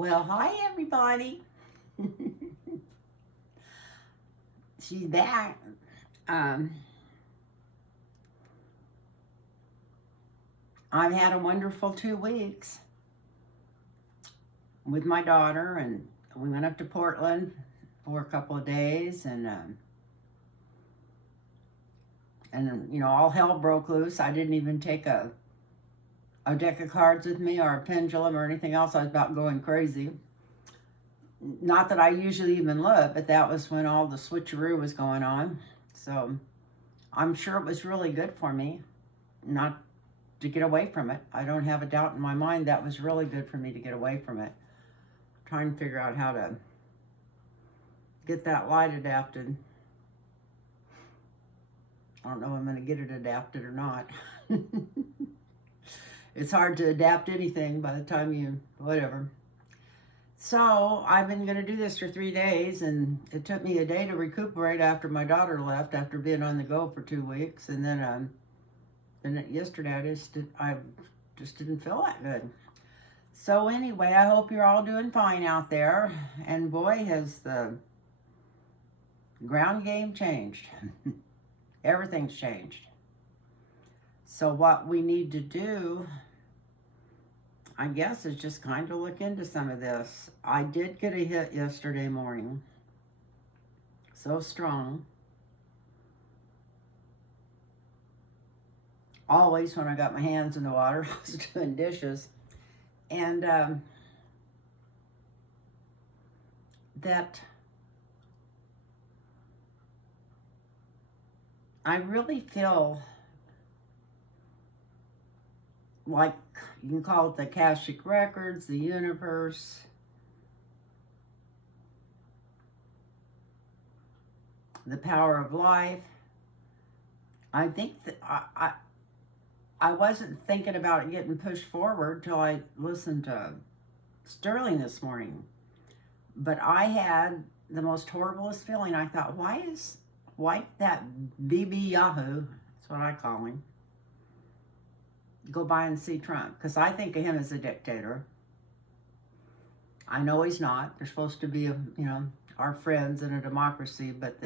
Well, hi everybody. She's back. Um, I've had a wonderful 2 weeks with my daughter, and we went up to Portland for a couple of days, and all hell broke loose. I didn't even take a deck of cards with me or a pendulum or anything else. I was about going crazy. Not that I usually even look, but that was when all the switcheroo was going on. So I'm sure it was really good for me not to get away from it. I don't have a doubt in my mind that was really good for me to get away from it. Trying to figure out how to get that light adapted. I don't know if I'm going to get it adapted or not. It's hard to adapt anything by the time whatever. So I've been going to do this for 3 days, and it took me a day to recuperate after my daughter left, after being on the go for 2 weeks. And then yesterday I just didn't feel that good. So anyway, I hope you're all doing fine out there. And boy, has the ground game changed. Everything's changed. So what we need to do, I guess, is just kind of look into some of this. I did get a hit yesterday morning. So strong. Always when I got my hands in the water, I was doing dishes. And that I really feel like, you can call it the Akashic Records, the universe, the power of life. I think that I wasn't thinking about it getting pushed forward till I listened to Sterling this morning. But I had the most horriblest feeling. I thought, why that BB Yahoo, that's what I call him, go by and see Trump? Because I think of him as a dictator. I know he's not. They're supposed to be, our friends in a democracy, but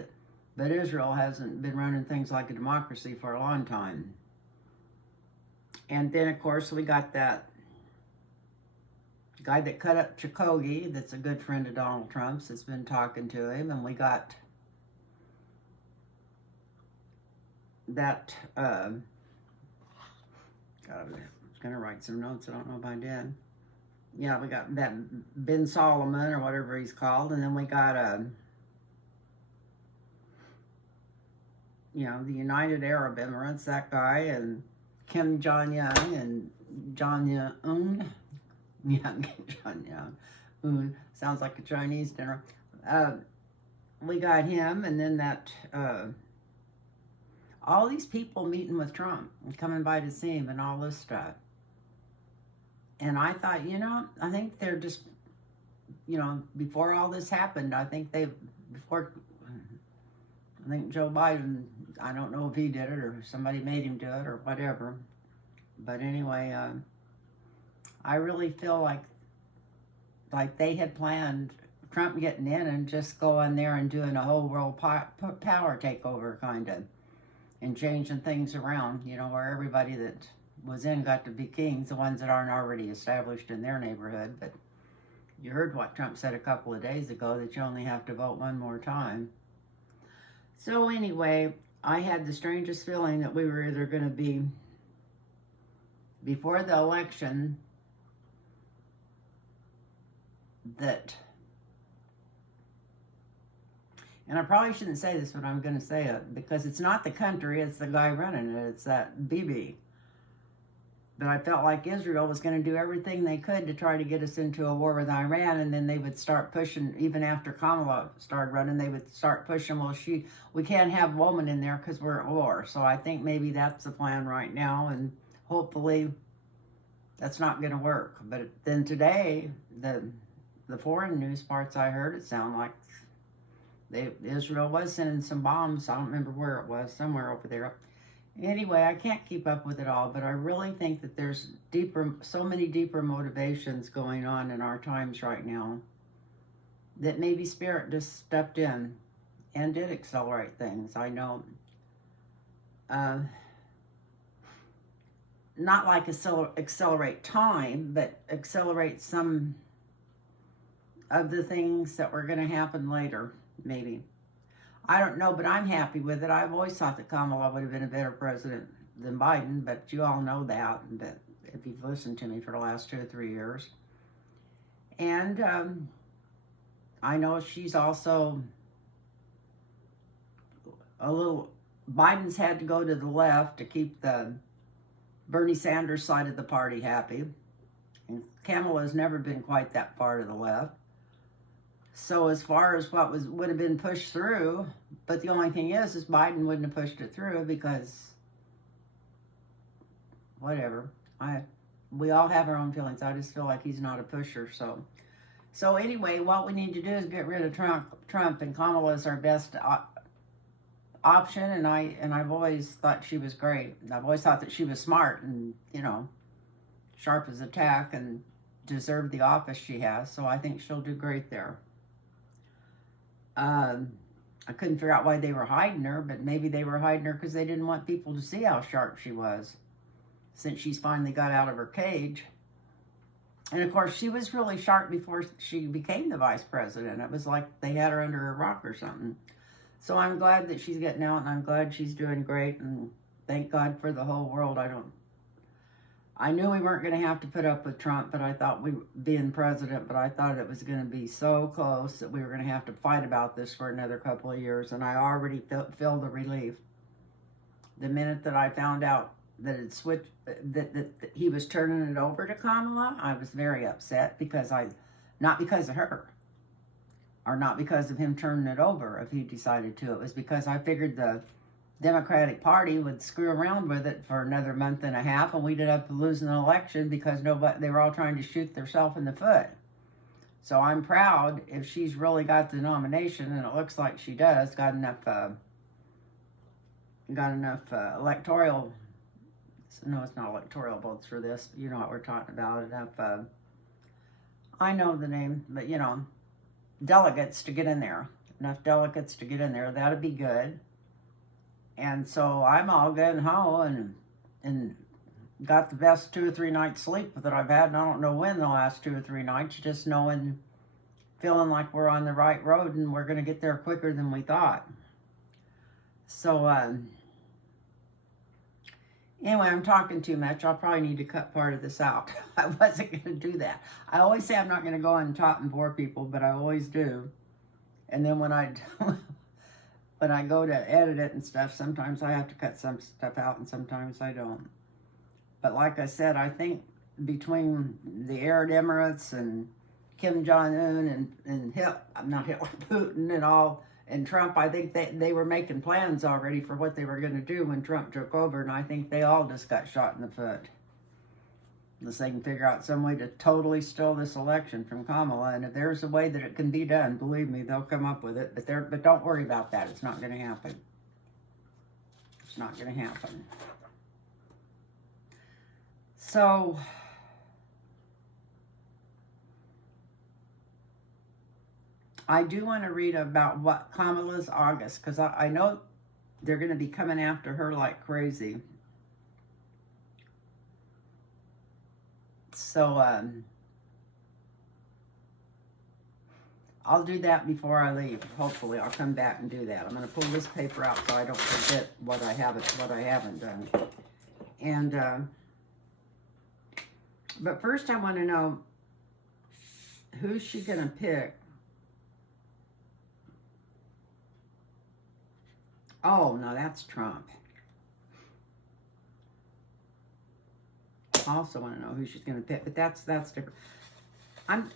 Israel hasn't been running things like a democracy for a long time. And then, of course, we got that guy that cut up Chakotay, that's a good friend of Donald Trump's, that's been talking to him. And we got that, I was going to write some notes, I don't know if I did. Yeah, we got that Ben Solomon, or whatever he's called. And then we got, the United Arab Emirates, that guy, and Kim Jong-un and Jong-un. Yeah, Jong-un. Sounds like a Chinese dinner. We got him, and then that, all these people meeting with Trump and coming by to see him and all this stuff. And I thought, I think they're just, before all this happened, I think Joe Biden, I don't know if he did it or somebody made him do it or whatever. But anyway, I really feel like they had planned Trump getting in and just going there and doing a whole world power takeover kind of, and changing things around, where everybody that was in got to be kings, the ones that aren't already established in their neighborhood. But you heard what Trump said a couple of days ago, that you only have to vote one more time. So anyway, I had the strangest feeling that we were either going to be, before the election, and I probably shouldn't say this, but I'm going to say it, because it's not the country, it's the guy running it, it's that Bibi. But I felt like Israel was going to do everything they could to try to get us into a war with Iran, and then they would start pushing, even after Kamala started running, they would start pushing, we can't have a woman in there because we're at war. So I think maybe that's the plan right now, and hopefully that's not going to work. But then today, the foreign news parts I heard, it sounded like Israel was sending some bombs. I don't remember where it was, somewhere over there. Anyway, I can't keep up with it all, but I really think that there's so many deeper motivations going on in our times right now that maybe Spirit just stepped in and did accelerate things. I know, uh, not like accelerate time, but accelerate some of the things that were going to happen later, maybe. I don't know, but I'm happy with it. I've always thought that Kamala would have been a better president than Biden, but you all know that, but if you've listened to me for the last 2 or 3 years. And I know she's also a little, Biden's had to go to the left to keep the Bernie Sanders side of the party happy. And Kamala's never been quite that far to the left. So as far as what would have been pushed through, but the only thing is Biden wouldn't have pushed it through because, whatever. We all have our own feelings. I just feel like he's not a pusher. So anyway, what we need to do is get rid of Trump, and Kamala is our best option. And I've always thought she was great. I've always thought that she was smart and sharp as a tack and deserved the office she has. So I think she'll do great there. I couldn't figure out why they were hiding her, but maybe they were hiding her because they didn't want people to see how sharp she was, since she's finally got out of her cage. And of course, she was really sharp before she became the vice president. It was like they had her under a rock or something. So I'm glad that she's getting out, and I'm glad she's doing great, and thank God for the whole world. I knew we weren't going to have to put up with Trump, but I thought being president, but I thought it was going to be so close that we were going to have to fight about this for another couple of years, and I already feel the relief. The minute that I found out that it switched, that he was turning it over to Kamala, I was very upset because not because of her, or not because of him turning it over if he decided to. It was because I figured the Democratic Party would screw around with it for another month and a half, and we'd end up losing the election because they were all trying to shoot themselves in the foot. So I'm proud if she's really got the nomination, and it looks like she does, got enough electoral. No, it's not electoral votes for this. But you know what we're talking about. Enough. I know the name, but delegates to get in there. Enough delegates to get in there. That'd be good. And so I'm all good and ho and got the best 2 or 3 nights sleep that I've had. And I don't know when the last 2 or 3 nights, just feeling like we're on the right road and we're going to get there quicker than we thought. So anyway, I'm talking too much. I'll probably need to cut part of this out. I wasn't going to do that. I always say I'm not going to go on and talk and bore people, but I always do. And then when I go to edit it and stuff, sometimes I have to cut some stuff out and sometimes I don't. But like I said, I think between the Arab Emirates and Kim Jong-un and not Hitler, Putin and all, and Trump, I think they were making plans already for what they were going to do when Trump took over, and I think they all just got shot in the foot. Unless they can figure out some way to totally steal this election from Kamala, and if there's a way that it can be done, believe me, they'll come up with it. But don't worry about that. It's not going to happen. It's not going to happen. So I do want to read about what Kamala's August, because I know they're going to be coming after her like crazy. So I'll do that before I leave. Hopefully, I'll come back and do that. I'm going to pull this paper out so I don't forget what I haven't done. And but first, I want to know who's she going to pick. Oh no, that's Trump. I also want to know who she's going to pick, but that's different. I'm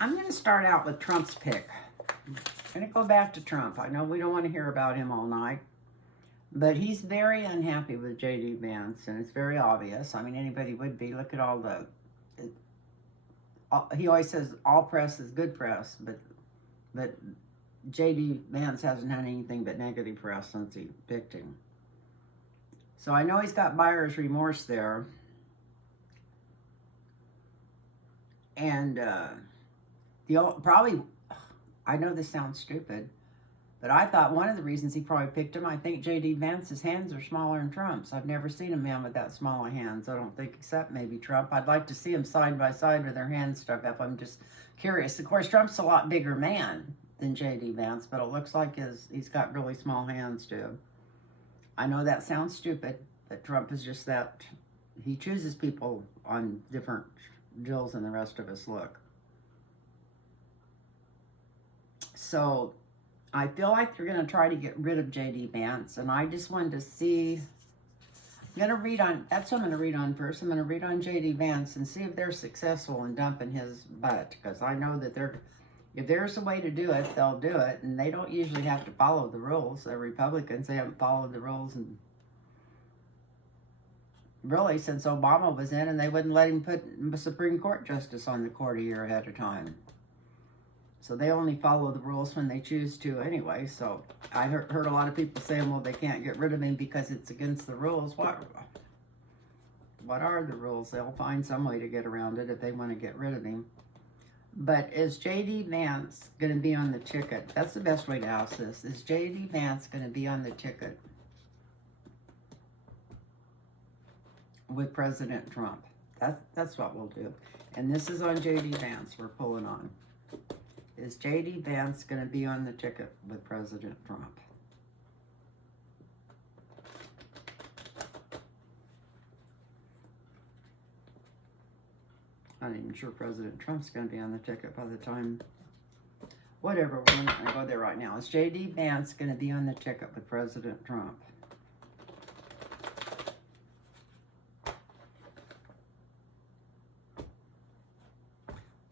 going to start out with Trump's pick. I'm going to go back to Trump. I know we don't want to hear about him all night, but he's very unhappy with J.D. Vance, and it's very obvious. I mean, anybody would be. Look at all he always says all press is good press, but J.D. Vance hasn't had anything but negative press since he picked him. So I know he's got buyer's remorse there. And probably, I know this sounds stupid, but I thought one of the reasons he probably picked him, I think J.D. Vance's hands are smaller than Trump's. I've never seen a man with that small of hands, I don't think, except maybe Trump. I'd like to see them side by side with their hands stuck up. I'm just curious. Of course, Trump's a lot bigger man than J.D. Vance, but it looks like he's got really small hands too. I know that sounds stupid, but Trump is just that. He chooses people on different deals than the rest of us look. So I feel like they're going to try to get rid of J.D. Vance, and I just wanted to see. I'm going to read on, that's what I'm going to read on first. I'm going to read on J.D. Vance and see if they're successful in dumping his butt, because I know that if there's a way to do it, they'll do it, and they don't usually have to follow the rules. The Republicans, they haven't followed the rules, and really since Obama was in, and they wouldn't let him put a Supreme Court justice on the court a year ahead of time. So they only follow the rules when they choose to anyway. So I heard a lot of people saying, well, they can't get rid of him because it's against the rules. What are the rules? They'll find some way to get around it if they want to get rid of him. But is J.D. Vance going to be on the ticket? That's the best way to ask this. Is J.D. Vance going to be on the ticket with President Trump? That's what we'll do. And this is on J.D. Vance we're pulling on. Is J.D. Vance going to be on the ticket with President Trump? I'm not even sure President Trump's going to be on the ticket by the time. Whatever, we're not going to go there right now. Is J.D. Vance going to be on the ticket with President Trump?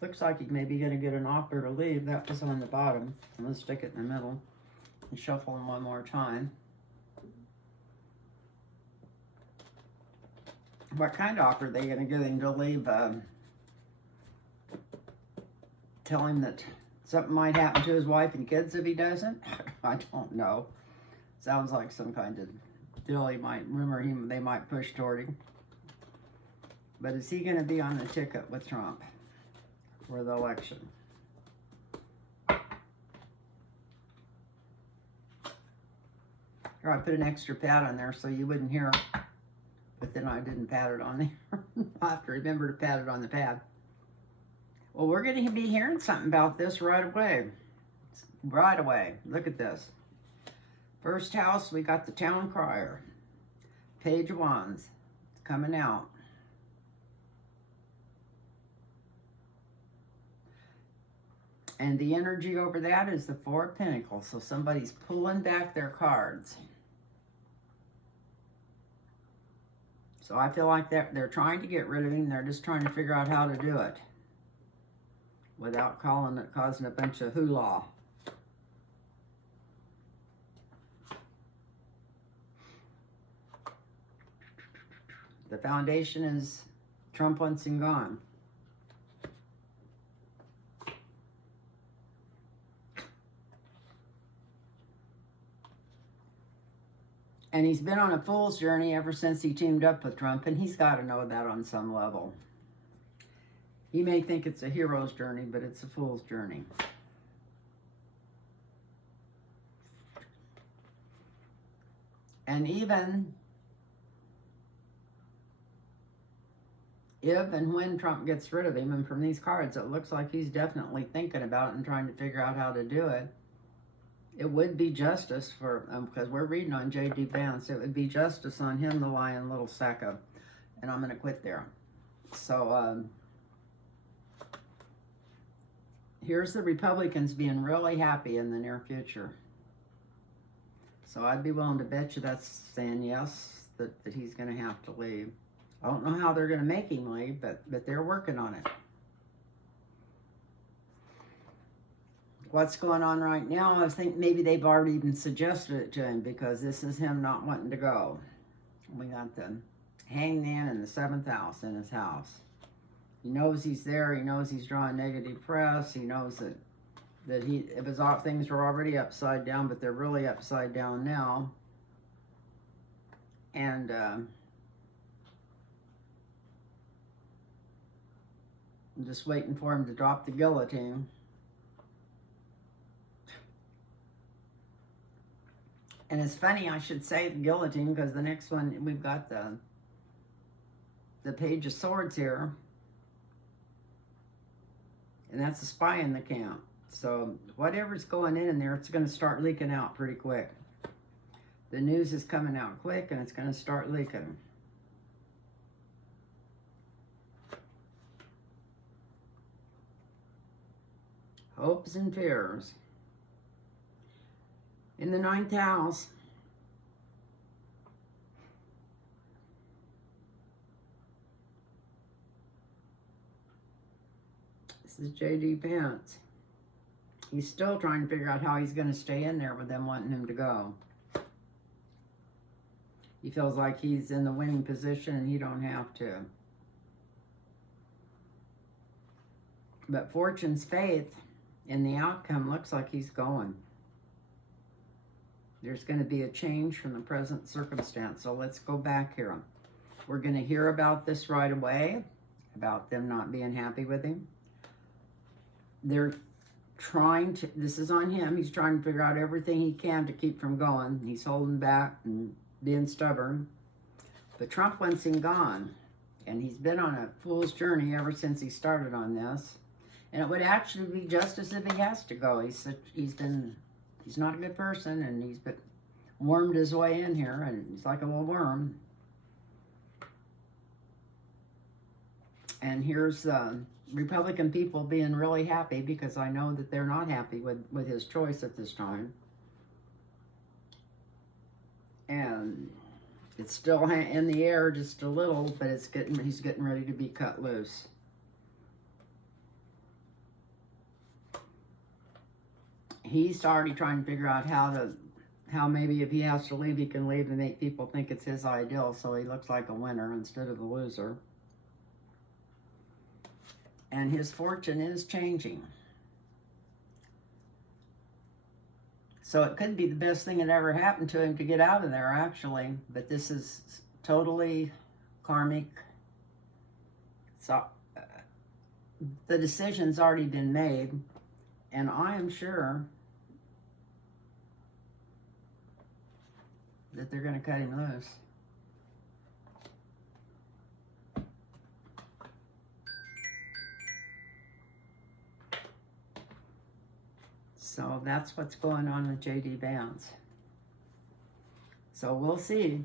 Looks like he's maybe going to get an offer to leave. That was on the bottom. I'm going to stick it in the middle and shuffle them one more time. What kind of offer are they going to give him to leave? Tell him that something might happen to his wife and kids if he doesn't? I don't know. Sounds like some kind of deal they might push toward him. But is he going to be on the ticket with Trump for the election? Here, I put an extra pad on there so you wouldn't hear, but then I didn't pad it on there. I have to remember to pad it on the pad. Well, we're going to be hearing something about this right away. Right away. Look at this. First house, we got the town crier. Page of Wands coming out. And the energy over that is the Four of Pentacles. So somebody's pulling back their cards. So I feel like they're trying to get rid of him. They're just trying to figure out how to do it without causing a bunch of hoopla. The foundation is Trump wants him gone. And he's been on a fool's journey ever since he teamed up with Trump, and he's got to know that on some level. He may think it's a hero's journey, but it's a fool's journey. And even if and when Trump gets rid of him, and from these cards, it looks like he's definitely thinking about it and trying to figure out how to do it. It would be justice for, because we're reading on J.D. Vance, it would be justice on him, the lying little sack of, and I'm going to quit there. So, here's the Republicans being really happy in the near future. So I'd be willing to bet you that's saying yes, that he's going to have to leave. I don't know how they're going to make him leave, but they're working on it. What's going on right now, I think maybe they've already even suggested it to him, because this is him not wanting to go. We got the Hangman in the 7th house in his house. He knows he's there. He knows he's drawing negative press. He knows that things were already upside down, but they're really upside down now. And I'm just waiting for him to drop the guillotine. And it's funny, I should say the guillotine, because the next one, we've got the Page of Swords here. And that's a spy in the camp. So whatever's going in there, it's going to start leaking out pretty quick. The news is coming out quick, and it's going to start leaking. Hopes and fears. In the 9th house, this is J.D. Vance. He's still trying to figure out how he's going to stay in there with them wanting him to go. He feels like he's in the winning position and he don't have to. But Fortune's faith in the outcome looks like he's going. There's going to be a change from the present circumstance. So let's go back here. We're going to hear about this right away, about them not being happy with him. They're trying to, this is on him, he's trying to figure out everything he can to keep from going. He's holding back and being stubborn. But Trump wants him gone. And he's been on a fool's journey ever since he started on this. And it would actually be just as if he has to go. He's not a good person, and he's been wormed his way in here, and he's like a little worm. And here's Republican people being really happy, because I know that they're not happy with his choice at this time. And it's still in the air just a little, but he's getting ready to be cut loose. He's already trying to figure out how maybe if he has to leave, he can leave and make people think it's his ideal, so he looks like a winner instead of a loser. And his fortune is changing. So it could be the best thing that ever happened to him to get out of there, actually. But this is totally karmic. So the decision's already been made. And I am sure that they're going to cut him loose. So that's what's going on with J.D. Vance. So we'll see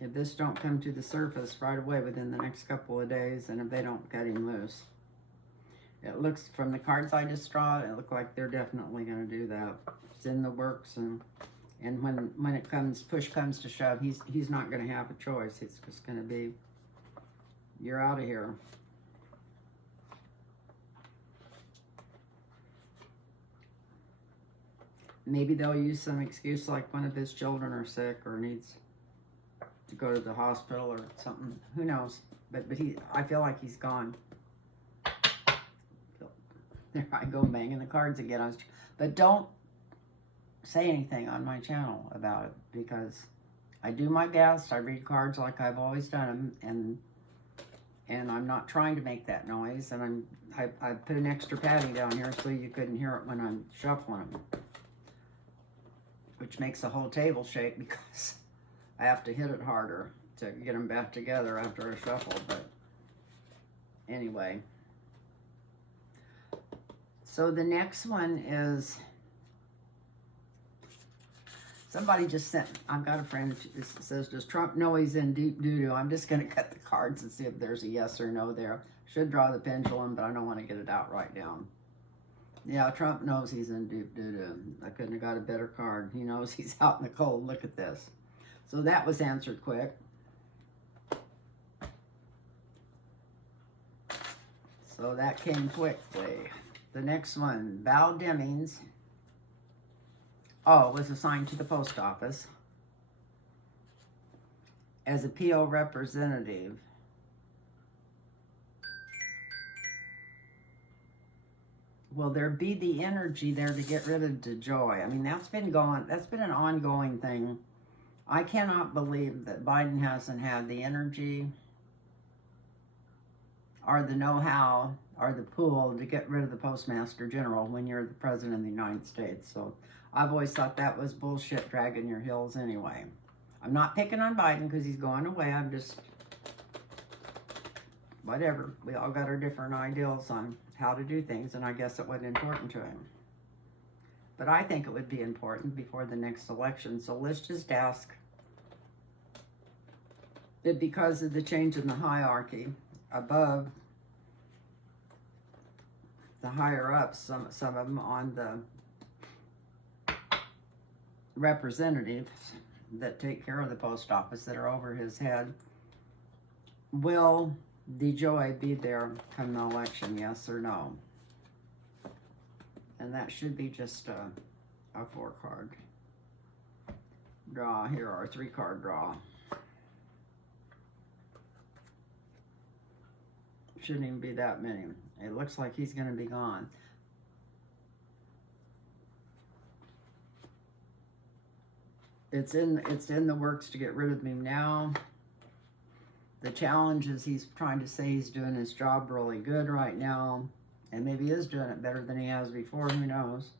if this don't come to the surface right away within the next couple of days, and if they don't cut him loose. It looks, from the cards I just draw, it looks like they're definitely going to do that. It's in the works, and when it comes, push comes to shove, he's not going to have a choice. It's just going to be, you're out of here. Maybe they'll use some excuse like one of his children are sick or needs to go to the hospital or something. Who knows? But I feel like he's gone. There I go, banging the cards again. But don't say anything on my channel about it, because I do my best. I read cards like I've always done them, and I'm not trying to make that noise. And I put an extra padding down here so you couldn't hear it when I'm shuffling them, which makes the whole table shake because I have to hit it harder to get them back together after I shuffle. But anyway. So the next one is, somebody just sent, I've got a friend who says, does Trump know he's in deep doo-doo? I'm just going to cut the cards and see if there's a yes or no there. Should draw the pendulum, but I don't want to get it out right now. Yeah, Trump knows he's in deep doo-doo. I couldn't have got a better card. He knows he's out in the cold. Look at this. So that was answered quick. So that came quickly. The next one, Val Demings, was assigned to the post office as a PO representative. Will there be the energy there to get rid of DeJoy? I mean, that's been an ongoing thing I cannot believe that Biden hasn't had the energy or the know-how or the pull to get rid of the Postmaster General when you're the President of the United States. So I've always thought that was bullshit, dragging your heels anyway. I'm not picking on Biden because he's going away. I'm just, whatever. We all got our different ideals on how to do things, and I guess it wasn't important to him. But I think it would be important before the next election. So let's just ask that because of the change in the hierarchy above the higher ups, some of them on the representatives that take care of the post office that are over his head, will the joy be there come the election, yes or no? And that should be just a 4-card draw here, or a 3-card draw. Shouldn't even be that many. It looks like he's going to be gone. It's in the works to get rid of him now. The challenge is he's trying to say he's doing his job really good right now, and maybe he is doing it better than he has before. Who knows?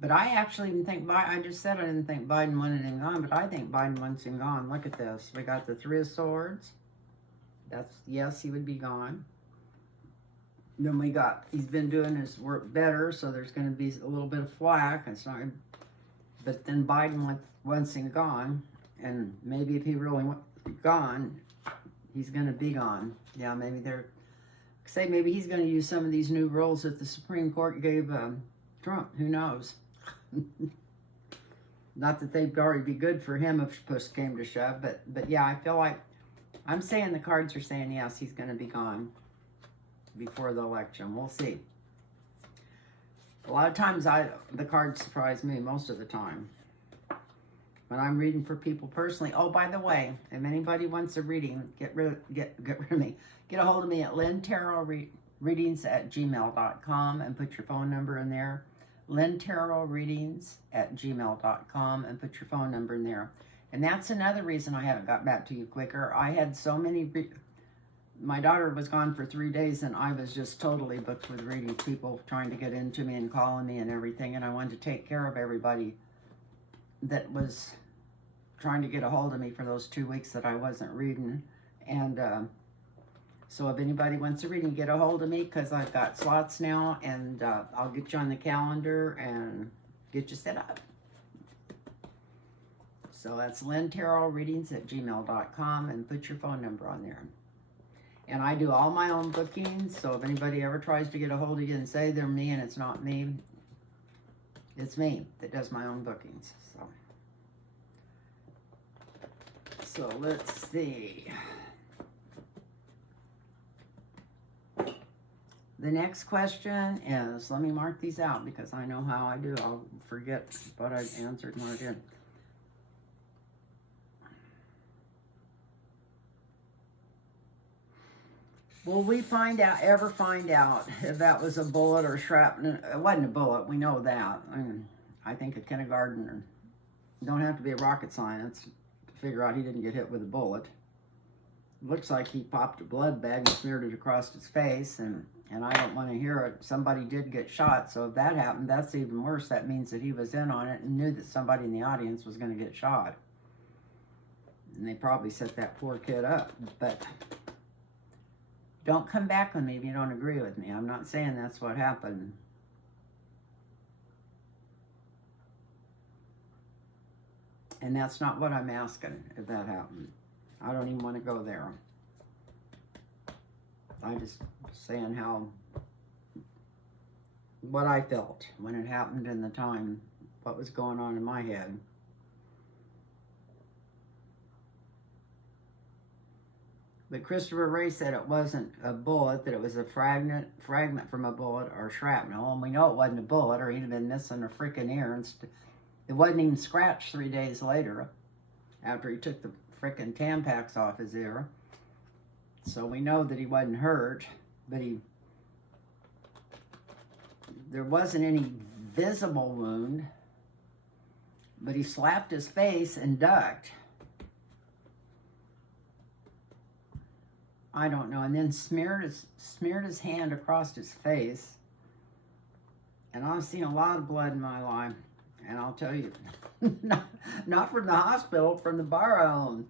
But I actually didn't think I just said I didn't think Biden wanted him gone, but I think Biden wants him gone. Look at this. We got the 3 of Swords. That's, yes, he would be gone. Then we got, he's been doing his work better, so there's going to be a little bit of flack. It's not, but then Biden wants him gone, and maybe if he really wants gone, he's going to be gone. Yeah, maybe maybe he's going to use some of these new rules that the Supreme Court gave Trump. Who knows? Not that they'd already be good for him if push came to shove, but yeah, I feel like, I'm saying the cards are saying yes, he's going to be gone before the election. We'll see. A lot of times the cards surprise me most of the time. When I'm reading for people personally. Oh, by the way, if anybody wants a reading, get rid of me. Get a hold of me at lintarotreadings@gmail.com and put your phone number in there. lintarotreadings@gmail.com and put your phone number in there. And that's another reason I haven't got back to you quicker. I had so many... My daughter was gone for 3 days, and I was just totally booked with reading, people trying to get into me and calling me and everything, and I wanted to take care of everybody that was trying to get a hold of me for those 2 weeks that I wasn't reading. And so if anybody wants a reading, get a hold of me, because I've got slots now, and I'll get you on the calendar and get you set up. So that's lintarotreadings@gmail.com, and put your phone number on there. And I do all my own bookings, so if anybody ever tries to get a hold of you and say they're me and it's not me, it's me that does my own bookings. So let's see. The next question is, let me mark these out because I know how I do. I'll forget what I answered and what I did. Will we ever find out if that was a bullet or shrapnel? It wasn't a bullet, we know that. I think a kindergartner don't have to be a rocket science to figure out he didn't get hit with a bullet. Looks like he popped a blood bag and smeared it across his face, and I don't want to hear it. Somebody did get shot, so if that happened, that's even worse. That means that he was in on it and knew that somebody in the audience was going to get shot. And they probably set that poor kid up, but... Don't come back on me if you don't agree with me. I'm not saying that's what happened. And that's not what I'm asking, if that happened. I don't even want to go there. I'm just saying what I felt when it happened in the time, what was going on in my head. But Christopher Ray said it wasn't a bullet, that it was a fragment from a bullet or shrapnel. And we know it wasn't a bullet, or he'd have been missing a freaking ear. And it wasn't even scratched 3 days later, after he took the freaking Tampax off his ear. So we know that he wasn't hurt, but he There wasn't any visible wound, but he slapped his face and ducked. I don't know, and then smeared his hand across his face. And I've seen a lot of blood in my life, and I'll tell you, not from the hospital, from the bar I own.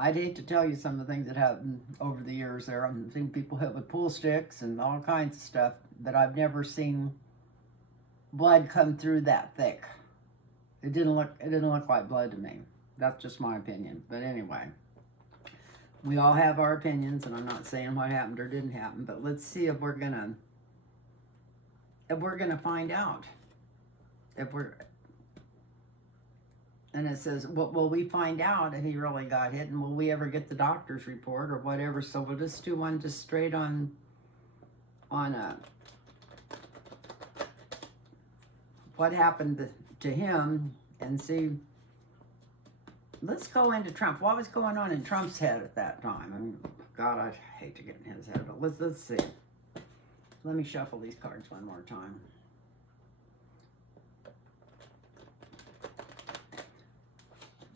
I'd hate to tell you some of the things that happened over the years there. I've seen people hit with pool sticks and all kinds of stuff, but I've never seen blood come through that thick. It didn't look like blood to me. That's just my opinion. But anyway, we all have our opinions, and I'm not saying what happened or didn't happen, but let's see if we're gonna find out. And it says, will we find out if he really got hit, and will we ever get the doctor's report or whatever? So we'll just do one just straight on what happened to him and see. Let's go into Trump. What was going on in Trump's head at that time? I mean, God, I hate to get in his head, but let's see. Let me shuffle these cards one more time.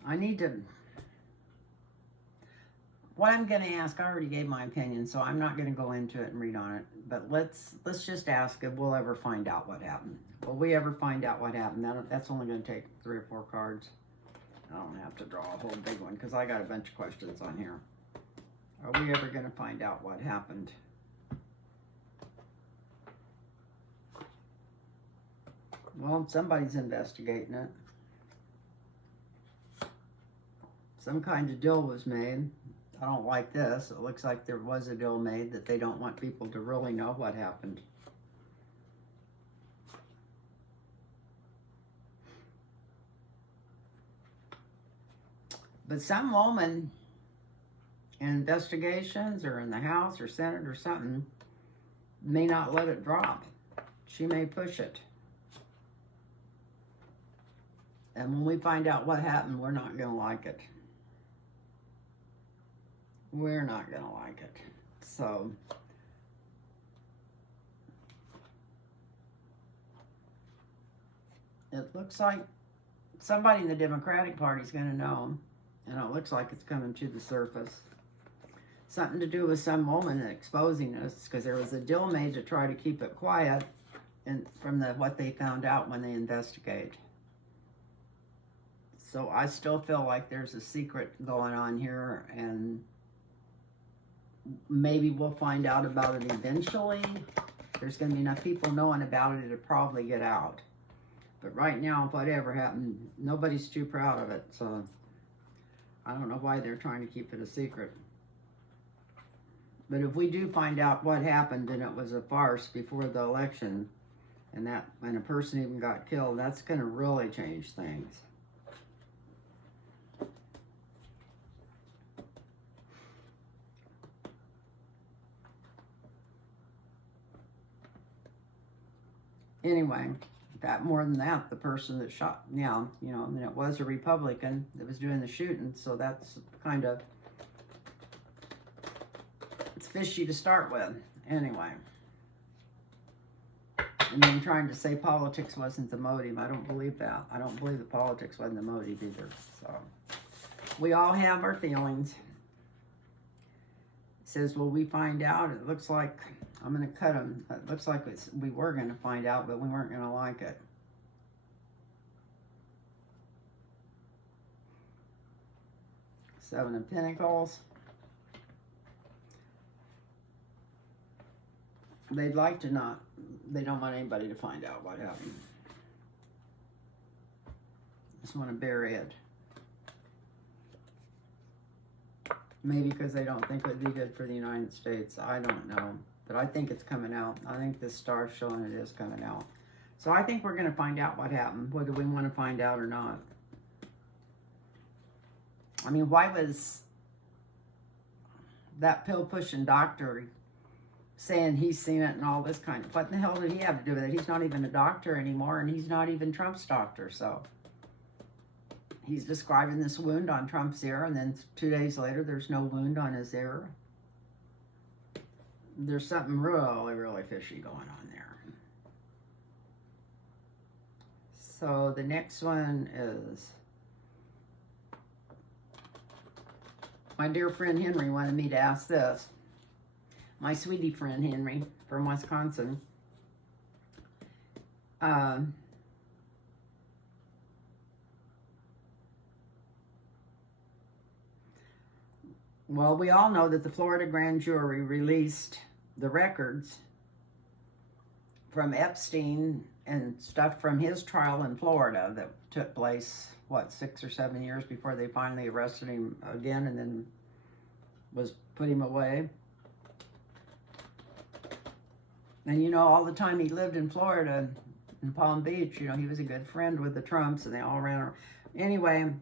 I need to, what I'm going to ask, I already gave my opinion, so I'm not going to go into it and read on it, but let's just ask if we'll ever find out what happened. Will we ever find out what happened? That's only going to take 3 or 4 cards. I don't have to draw a whole big one because I got a bunch of questions on here. Are we ever going to find out what happened? Well, somebody's investigating it. Some kind of deal was made. I don't like this. It looks like there was a deal made that they don't want people to really know what happened. But some woman in investigations or in the House or Senate or something may not let it drop. She may push it. And when we find out what happened, we're not going to like it. We're not going to like it. So, it looks like somebody in the Democratic Party is going to know. And it looks like it's coming to the surface. Something to do with some woman exposing us, because there was a deal made to try to keep it quiet and from what they found out when they investigate. So I still feel like there's a secret going on here, and maybe we'll find out about it eventually. There's going to be enough people knowing about it to probably get out. But right now, whatever happened, nobody's too proud of it. So I don't know why they're trying to keep it a secret. But if we do find out what happened and it was a farce before the election, and a person even got killed, that's going to really change things. Anyway, more than that, the person that shot, and it was a Republican that was doing the shooting, so that's kind of, it's fishy to start with. Anyway. And then trying to say politics wasn't the motive, I don't believe that. I don't believe that politics wasn't the motive either. So, we all have our feelings. It says, will we find out? It looks like, I'm going to cut them. It looks like we were going to find out, but we weren't going to like it. Seven of Pentacles. They'd like to not. They don't want anybody to find out what happened. Just want to bury it. Maybe because they don't think it would be good for the United States. I don't know. But I think it's coming out. I think this star's showing it is coming out. So I think we're going to find out what happened, whether we want to find out or not. I mean, why was that pill-pushing doctor saying he's seen it and all this kind of... What the hell did he have to do with it? He's not even a doctor anymore, and he's not even Trump's doctor, so... He's describing this wound on Trump's ear, and then 2 days later, there's no wound on his ear. there's something really, really fishy going on there. So the next one is, my dear friend Henry wanted me to ask this. My sweetie friend Henry from Wisconsin. Well, we all know that the Florida grand jury released the records from Epstein and stuff from his trial in Florida that took place, what, 6 or 7 years before they finally arrested him again and then put him away. And you know, all the time he lived in Florida, in Palm Beach, you know, he was a good friend with the Trumps and they all ran around. Anyway,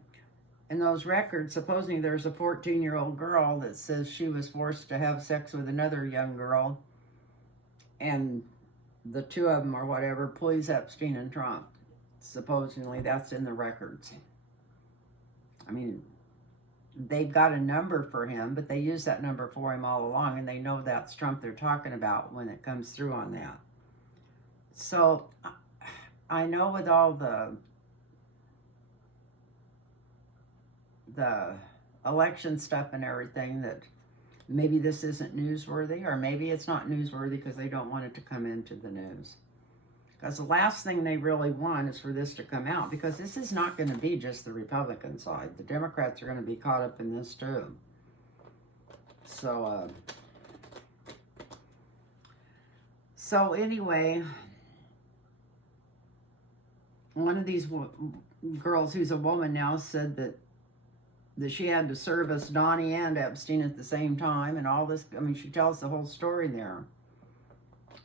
in those records, supposedly there's a 14-year-old girl that says she was forced to have sex with another young girl, and the two of them or whatever please Epstein and Trump. Supposedly that's in the records. I mean, they've got a number for him, but they use that number for him all along, and they know that's Trump they're talking about when it comes through on that. So I know with all the election stuff and everything that maybe this isn't newsworthy, or maybe it's not newsworthy because they don't want it to come into the news. Because the last thing they really want is for this to come out, because this is not going to be just the Republican side. The Democrats are going to be caught up in this too. So anyway, one of these girls who's a woman now said that she had to service Donnie and Epstein at the same time and all this. I mean, she tells the whole story there.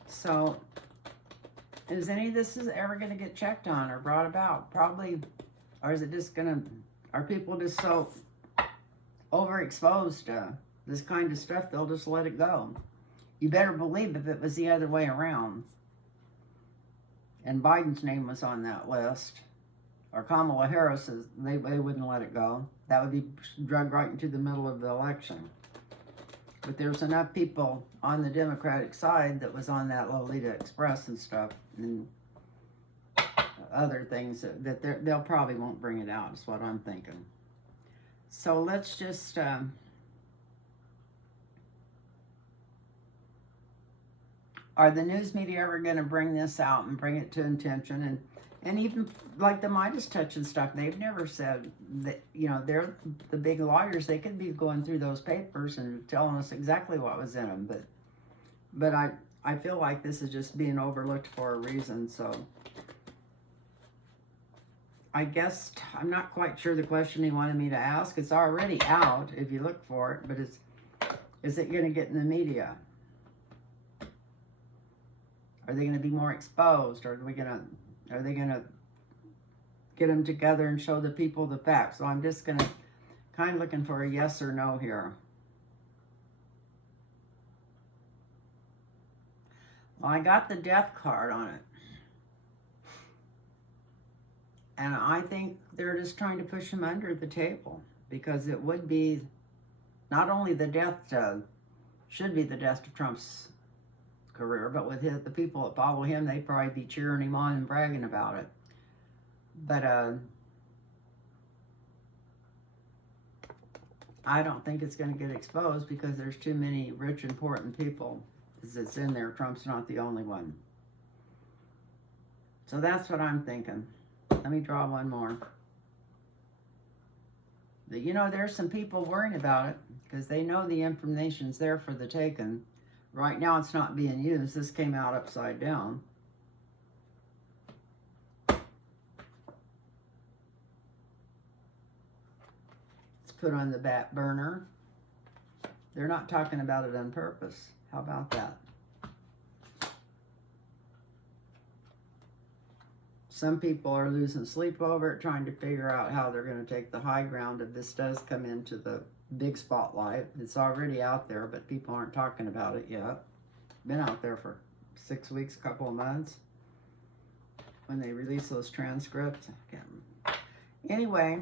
So is any of this ever going to get checked on or brought about? Probably. Or is it just going to, are people just so overexposed to this kind of stuff, they'll just let it go? You better believe if it was the other way around and Biden's name was on that list, or Kamala Harris, they wouldn't let it go. That would be dragged right into the middle of the election. But there's enough people on the Democratic side that was on that Lolita Express and stuff, and other things that they'll probably won't bring it out, is what I'm thinking. So let's just are the news media ever going to bring this out and bring it to attention? And even like the Midas touch and stuff, they've never said that, you know, they're the big lawyers. They could be going through those papers and telling us exactly what was in them. But I feel like this is just being overlooked for a reason. So I guess I'm not quite sure the question he wanted me to ask. It's already out if you look for it, but is it going to get in the media? Are they going to be more exposed, or are they going to get them together and show the people the facts? So I'm just going to kind of looking for a yes or no here. Well, I got the death card on it. And I think they're just trying to push him under the table, because it would be not only the death, should be the death of Trump's career, but with the people that follow him, they'd probably be cheering him on and bragging about it. But I don't think it's going to get exposed, because there's too many rich, important people that's in there. Trump's not the only one. So that's what I'm thinking. Let me draw one more. But, you know, there's some people worrying about it, because they know the information's there for the taking. Right now, it's not being used. This came out upside down. It's put on the back burner. They're not talking about it on purpose. How about that? Some people are losing sleep over it, trying to figure out how they're going to take the high ground if this does come into the big spotlight. It's already out there, but people aren't talking about it yet. Been out there for 6 weeks, a couple of months, when they release those transcripts. Anyway,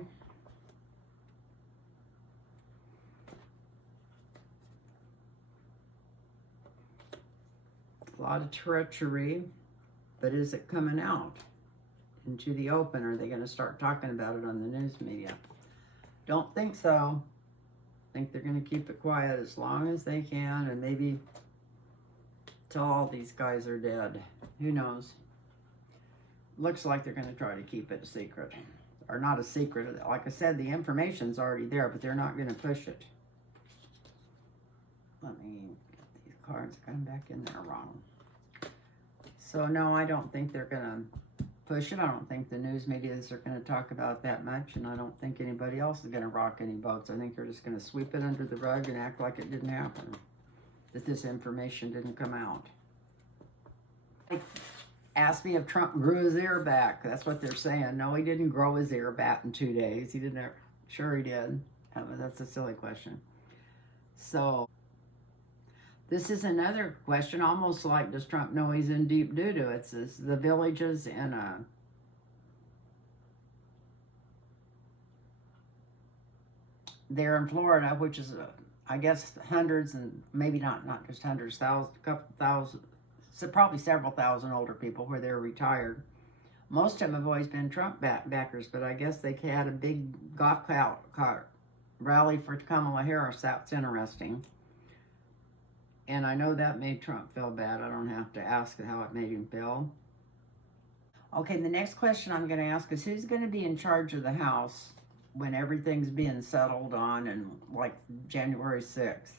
A lot of treachery, but is it coming out into the open? Are they going to start talking about it on the news media? Don't think so. I think they're going to keep it quiet as long as they can, and maybe till all these guys are dead. Who knows? Looks like they're going to try to keep it a secret. Or not a secret. Like I said, the information's already there, but they're not going to push it. Let me get these cards come back in there wrong. So no, I don't think they're going to push it. I don't think the news medias are going to talk about that much, and I don't think anybody else is going to rock any boats. I think they're just going to sweep it under the rug and act like it didn't happen, that this information didn't come out. Ask me if Trump grew his ear back. That's what they're saying. No, he didn't grow his ear back in 2 days. He didn't. Sure he did. That's a silly question. So this is another question, almost like, does Trump know he's in deep doo-doo? It's the villages in there in Florida, which is, I guess, hundreds and maybe not just hundreds, thousands, couple thousand, so probably several thousand older people where they're retired. Most of them have always been Trump backers, but I guess they had a big golf cart rally for Kamala Harris. That's interesting. And I know that made Trump feel bad. I don't have to ask how it made him feel. Okay, the next question I'm going to ask is, who's going to be in charge of the House when everything's being settled on and like January 6th?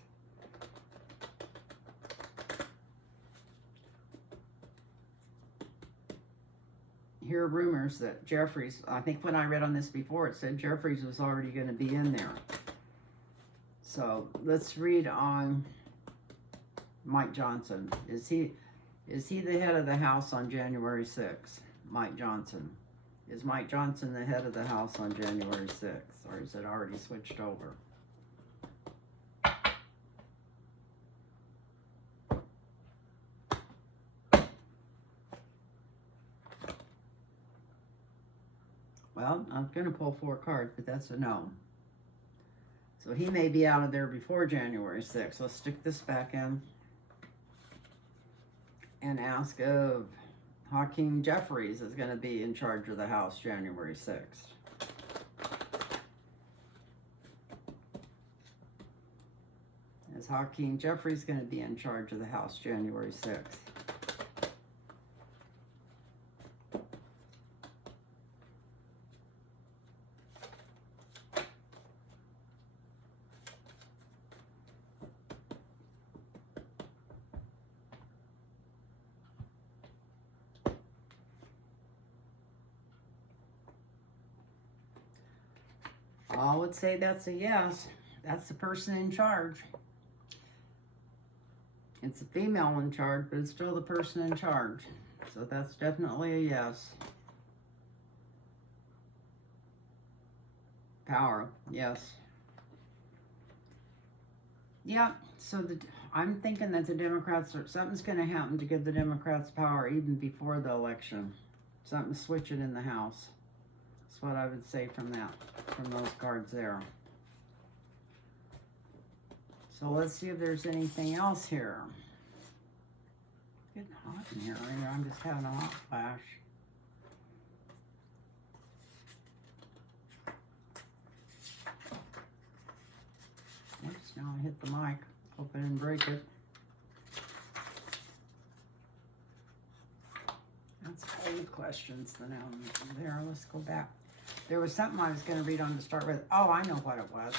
Hear rumors that Jeffries, I think when I read on this before, it said Jeffries was already going to be in there. So let's read on Mike Johnson. Is he the head of the House on January 6th? Mike Johnson. Is Mike Johnson the head of the House on January 6th? Or is it already switched over? Well, I'm going to pull 4 cards, but that's a no. So he may be out of there before January 6th. Let's stick this back in and ask if Hakeem Jeffries is going to be in charge of the House January 6th. Is Hakeem Jeffries going to be in charge of the House January 6th? I would say that's a yes. That's the person in charge. It's a female in charge, but it's still the person in charge. So that's definitely a yes. Power, yes. Yeah, so I'm thinking that the Democrats, something's going to happen to give the Democrats power even before the election. Something's switching in the House. That's what I would say from those cards there. So let's see if there's anything else here. It's getting hot in here. I'm just having a hot flash. Oops, now I hit the mic. Hope I didn't break it. That's old questions there. Let's go back. There was something I was going to read on to start with. Oh, I know what it was.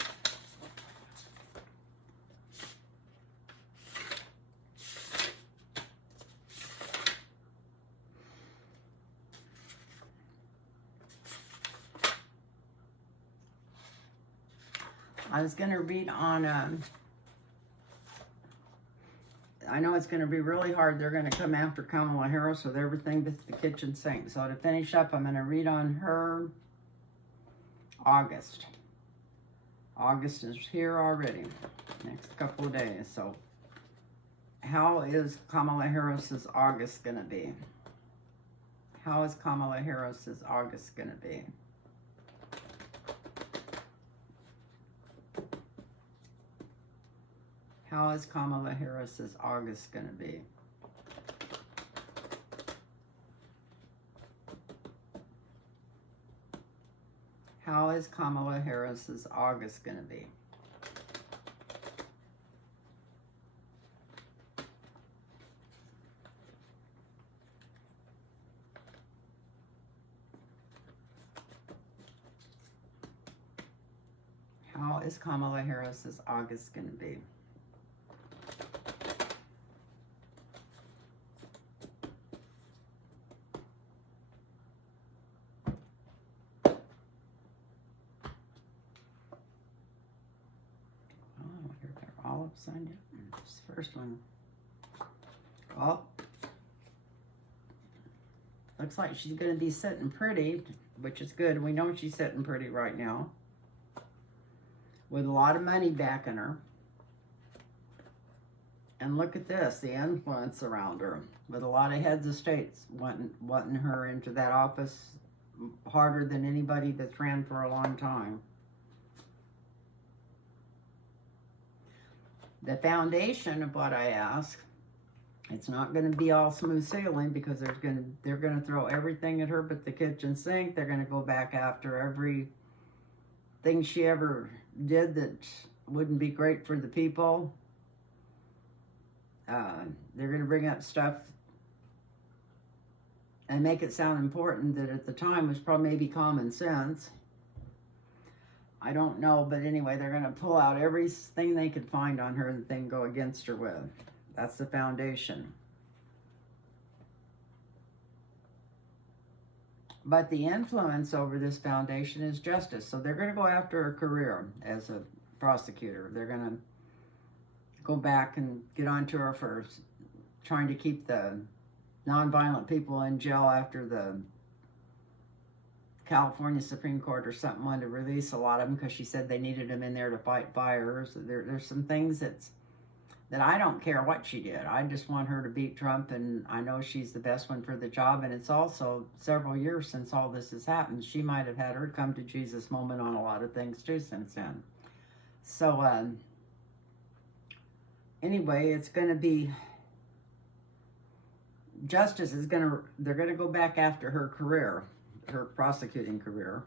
I was going to read on, I know it's going to be really hard. They're going to come after Kamala Harris with everything but the kitchen sink. So to finish up, I'm going to read on her August. August is here already, next couple of days. So how is Kamala Harris's August going to be? How is Kamala Harris's August going to be? How is Kamala Harris's August going to be? is Kamala Harris's August going to be? How is Kamala Harris's August going to be? All upside down. This first one. Oh. Looks like she's going to be sitting pretty, which is good. We know she's sitting pretty right now. With a lot of money backing her. And look at this, the influence around her. With a lot of heads of states wanting her into that office harder than anybody that's ran for a long time. The foundation of what I ask, it's not going to be all smooth sailing because they're going to throw everything at her but the kitchen sink. They're going to go back after everything she ever did that wouldn't be great for the people. They're going to bring up stuff and make it sound important that at the time was probably maybe common sense. I don't know, but anyway, they're going to pull out everything they could find on her and then go against her with. That's the foundation. But the influence over this foundation is justice. So they're going to go after her career as a prosecutor. They're going to go back and get onto her for trying to keep the nonviolent people in jail after the California Supreme Court or something wanted to release a lot of them because she said they needed them in there to fight fires. There's some things that I don't care what she did. I just want her to beat Trump, and I know she's the best one for the job. And it's also several years since all this has happened. She might have had her come to Jesus moment on a lot of things too since then. So anyway, it's going to be justice is going to, they're going to go back after her career, her prosecuting career.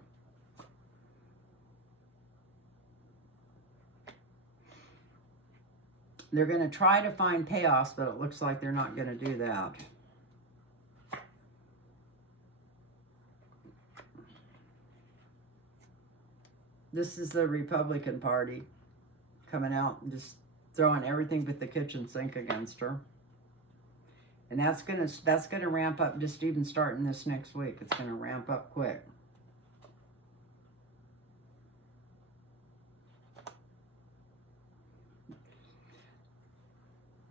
They're going to try to find payoffs, but it looks like they're not going to do that. This is the Republican Party coming out and just throwing everything but the kitchen sink against her. And that's gonna ramp up just even starting this next week. It's gonna ramp up quick.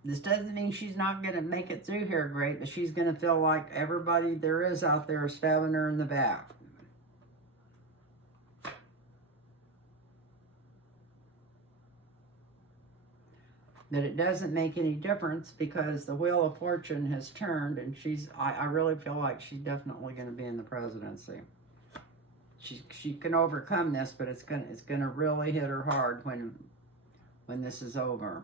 This doesn't mean she's not gonna make it through here great, but she's gonna feel like everybody there is out there is stabbing her in the back. That it doesn't make any difference because the wheel of fortune has turned, and I really feel like she's definitely going to be in the presidency. She can overcome this, but it's gonna really hit her hard when this is over.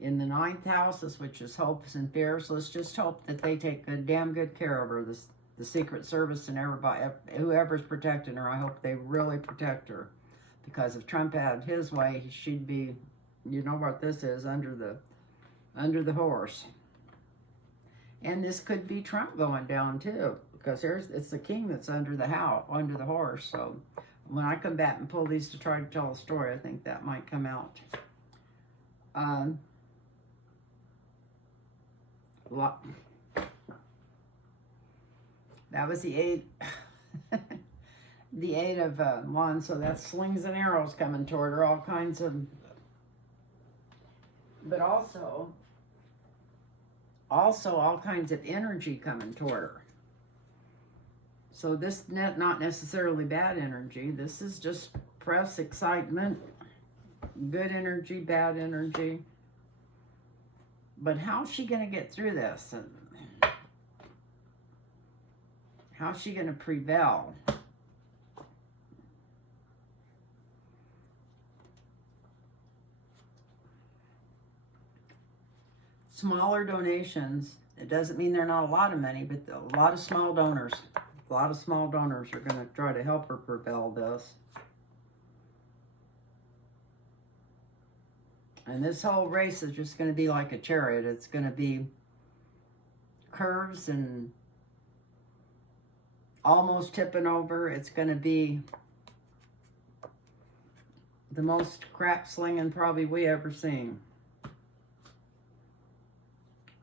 In the 9th house, which is hopes and fears, let's just hope that they take damn good care of her. The Secret Service and everybody, whoever's protecting her, I hope they really protect her. Because if Trump had his way, she'd be, you know what this is, under the horse. And this could be Trump going down too, because it's the king that's under the horse. So when I come back and pull these to try to tell a story, I think that might come out. That was the 8. The 8 of Wands, so that's slings and arrows coming toward her, all kinds of, but also all kinds of energy coming toward her. So this not necessarily bad energy. This is just press, excitement, good energy, bad energy. But how's she going to get through this? And how's she going to prevail? Smaller donations It doesn't mean they're not a lot of money, but a lot of small donors. A lot of small donors are going to try to help her propel this. And this whole race is just going to be like a chariot. It's going to be curves and almost tipping over. It's going to be the most crap slinging probably we ever seen.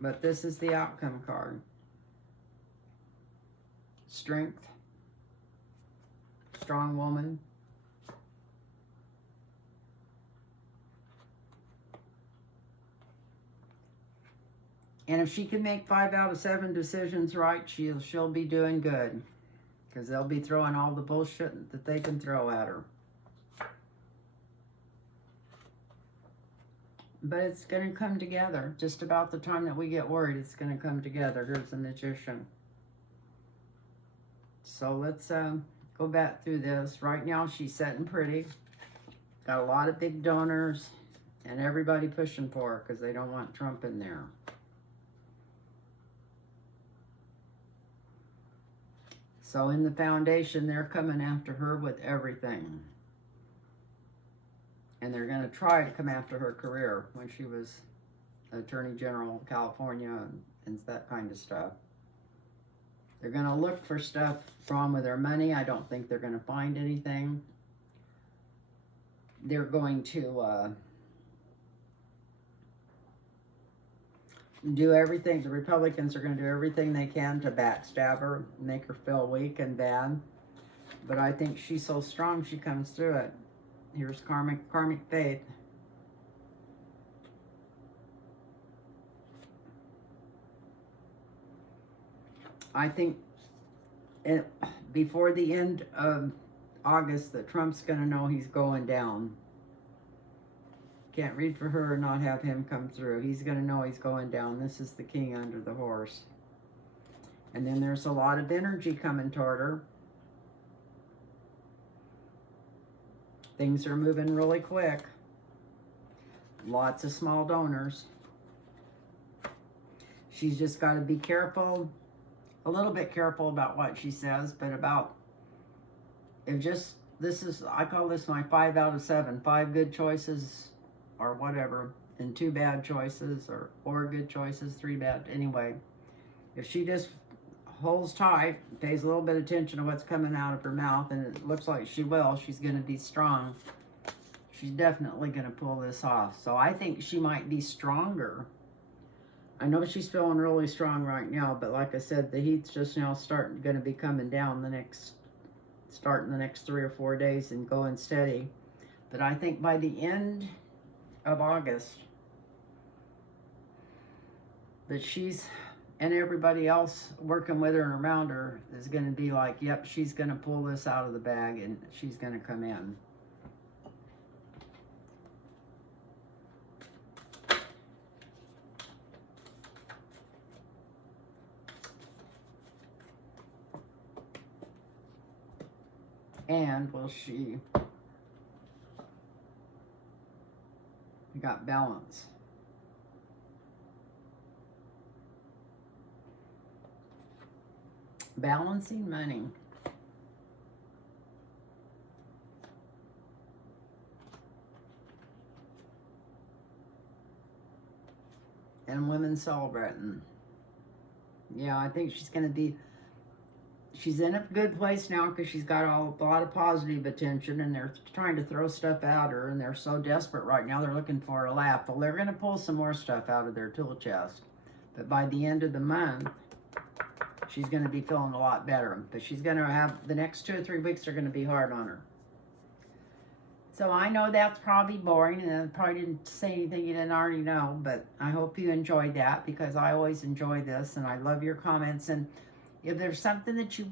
But this is the outcome card. Strength. Strong woman. And if she can make 5 out of 7 decisions right, she'll be doing good. Because they'll be throwing all the bullshit that they can throw at her. But it's going to come together. Just about the time that we get worried, it's going to come together. Here's the Magician. So let's go back through this. Right now, she's sitting pretty. Got a lot of big donors. And everybody pushing for her because they don't want Trump in there. So in the foundation, they're coming after her with everything. And they're going to try to come after her career when she was Attorney General of California and that kind of stuff. They're going to look for stuff wrong with her money. I don't think they're going to find anything. They're going to do everything. The Republicans are going to do everything they can to backstab her, make her feel weak and bad. But I think she's so strong, she comes through it. Here's karmic faith. I think before the end of August that Trump's going to know he's going down. Can't read for her and not have him come through. He's going to know he's going down. This is the king under the horse. And then there's a lot of energy coming toward her. Things are moving really quick. Lots of small donors. She's just got to be careful, a little bit careful about what she says, but about, I call this my 5 out of 7. 5 good choices or whatever, and 2 bad choices, or 4 good choices, 3 bad. Anyway, if she just holds tight, pays a little bit of attention to what's coming out of her mouth, and it looks like she will, she's going to be strong. She's definitely going to pull this off. So I think she might be stronger. I know she's feeling really strong right now, but like I said, the heat's just now going to be coming down starting the next 3 or 4 days and going steady. But I think by the end of August, that she's, and everybody else working with her and around her is going to be like, yep, she's going to pull this out of the bag and she's going to come in. And will she? We got balance. Balancing money. And women celebrating. Yeah, I think she's going to be, she's in a good place now because she's got a lot of positive attention, and they're trying to throw stuff at her, and they're so desperate right now, they're looking for a laugh. Well, they're going to pull some more stuff out of their tool chest. But by the end of the month, she's going to be feeling a lot better. But she's going to have, the next 2 or 3 weeks are going to be hard on her. So I know that's probably boring, and I probably didn't say anything you didn't already know, but I hope you enjoyed that, because I always enjoy this, and I love your comments. And if there's something that you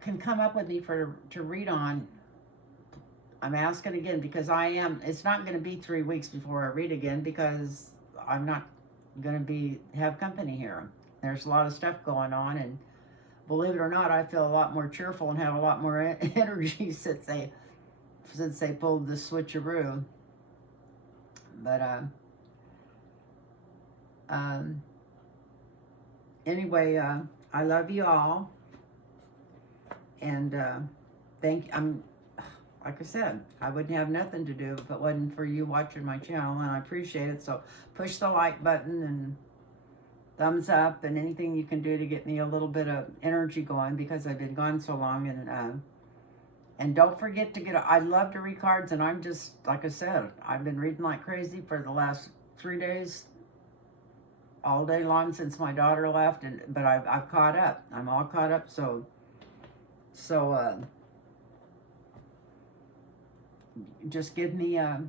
can come up with me to read on, I'm asking again, because it's not going to be 3 weeks before I read again, because I'm not going to have company here. There's a lot of stuff going on, and believe it or not, I feel a lot more cheerful and have a lot more energy since they pulled the switcheroo. But anyway, I love you all. And like I said, I wouldn't have nothing to do if it wasn't for you watching my channel, and I appreciate it. So push the like button and thumbs up and anything you can do to get me a little bit of energy going, because I've been gone so long. And don't forget to I love to read cards, and I'm just, like I said, I've been reading like crazy for the last 3 days, all day long since my daughter left, but I've caught up. I'm all caught up. So just give me at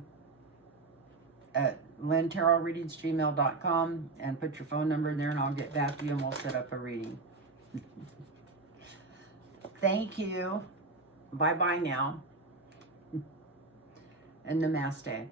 LynnTarotReadingsGmail.com and put your phone number in there, and I'll get back to you and we'll set up a reading. Thank you. Bye-bye now. And namaste.